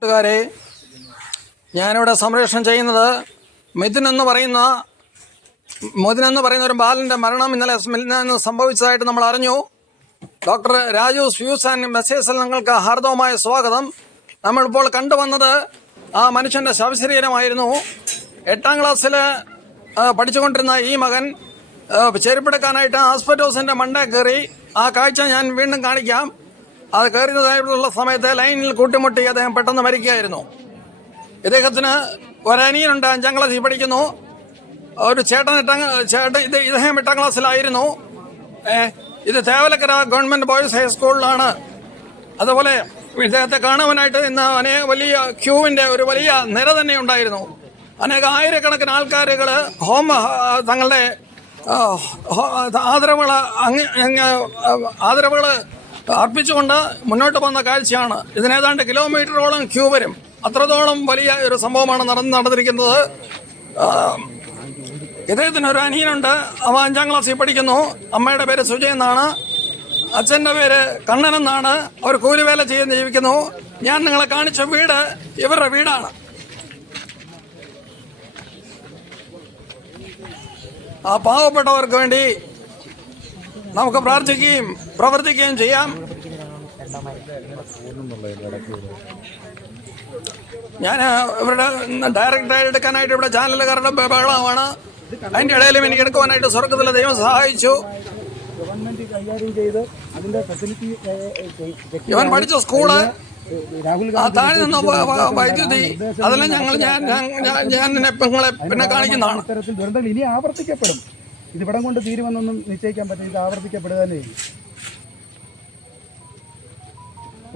കൂട്ടുകാരെ ഞാനിവിടെ സംപ്രേഷണം ചെയ്യുന്നത് മിഥുൻ എന്ന് പറയുന്ന മിഥുൻ എന്ന് പറയുന്ന ഒരു ബാലന്റെ മരണം ഇന്നലെ നിന്ന് സംഭവിച്ചതായിട്ട് നമ്മൾ അറിഞ്ഞു. ഡോക്ടർ രാജു ഫ്യൂസ് ആൻഡ് മെസ്സേഴ്സിൽ നിങ്ങൾക്ക് ഹാർദവമായ സ്വാഗതം. നമ്മളിപ്പോൾ കണ്ടുവന്നത് ആ മനുഷ്യന്റെ ശവശരീരമായിരുന്നു. എട്ടാം ക്ലാസ്സിൽ പഠിച്ചുകൊണ്ടിരുന്ന ഈ മകൻ ചെരുപ്പെടുക്കാനായിട്ട് ആസ്പെറ്റോസിന്റെ മണ്ടേ കയറി. ആ കാഴ്ച ഞാൻ വീണ്ടും കാണിക്കാം. അത് കയറുന്നതായിട്ടുള്ള സമയത്ത് ലൈനിൽ കൂട്ടിമുട്ടി അദ്ദേഹം പെട്ടെന്ന് മരിക്കുകയായിരുന്നു. ഇദ്ദേഹത്തിന് ഒരനിയനുണ്ട് അഞ്ചാം ക്ലാസ്സിൽ പഠിക്കുന്നു. ഒരു ചേട്ടൻ എട്ടാം ചേട്ടൻ ഇത് ഇദ്ദേഹം എട്ടാം ക്ലാസ്സിലായിരുന്നു ഇത് തേവലക്കര ഗവൺമെന്റ് ബോയ്സ് ഹൈസ്കൂളിലാണ് അതുപോലെ ഇദ്ദേഹത്തെ കാണുവാനായിട്ട് ഇന്ന് അനേക വലിയ ക്യൂവിന്റെ ഒരു വലിയ നിര തന്നെ ഉണ്ടായിരുന്നു. അനേക ആയിരക്കണക്കിന് ആൾക്കാരുകൾ ഹോം തങ്ങളുടെ ആദരവുകൾ ആദരവുകൾ അർപ്പിച്ചുകൊണ്ട് മുന്നോട്ട് വന്ന കാഴ്ചയാണ്. ഇതിനേതാണ്ട് കിലോമീറ്ററോളം ക്യൂ വരും. അത്രത്തോളം വലിയ ഒരു സംഭവമാണ് നടന്ന് നടന്നിരിക്കുന്നത്. ആ, ഇദ്ദേഹത്തിന് ഒരു അനിയനുണ്ട്. അവ അഞ്ചാം ക്ലാസ്സിൽ പഠിക്കുന്നു. അമ്മയുടെ പേര് സുജയ് എന്നാണ്. അച്ഛന്റെ പേര് കണ്ണൻ എന്നാണ്. അവർ കൂലിവേല ചെയ്യുന്ന ജീവിക്കുന്നു. ഞാൻ നിങ്ങളെ കാണിച്ച വീട് ഇവരുടെ വീടാണ്. ആ പാവപ്പെട്ടവർക്ക് വേണ്ടി നമുക്ക് പ്രാർത്ഥിക്കുകയും പ്രവർത്തിക്കുകയും ചെയ്യാം. ഞാൻ ഇവരുടെ ഡയറക്റ്റായിട്ട് എടുക്കാനായിട്ട് ഇവിടെ ചാനലുകാരുടെ ബഹളമാണ്. അതിന്റെ ഇടയിലും എനിക്ക് എടുക്കുവാനായിട്ട് സ്വർഗത്തിലെ ദൈവം സഹായിച്ചു. ഇവൻ പഠിച്ച സ്കൂൾ താഴെ നിന്ന് വൈദ്യുതി. അതെല്ലാം ഞങ്ങൾ ഞാൻ ഞാൻ- നിങ്ങളെ പിന്നെ കാണിക്കുന്നതാണ്. ഇനി ആവർത്തിക്കപ്പെടും. ഇതിവിടം കൊണ്ട് തീരുമെന്നൊന്നും നിശ്ചയിക്കാൻ പറ്റില്ല. ഇത് ആവർത്തിക്കപ്പെടുക തന്നെ ചെയ്യും.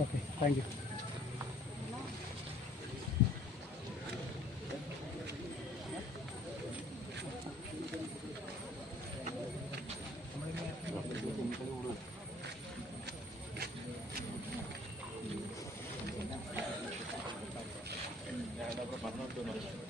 Okay thank you പറഞ്ഞോട്ട്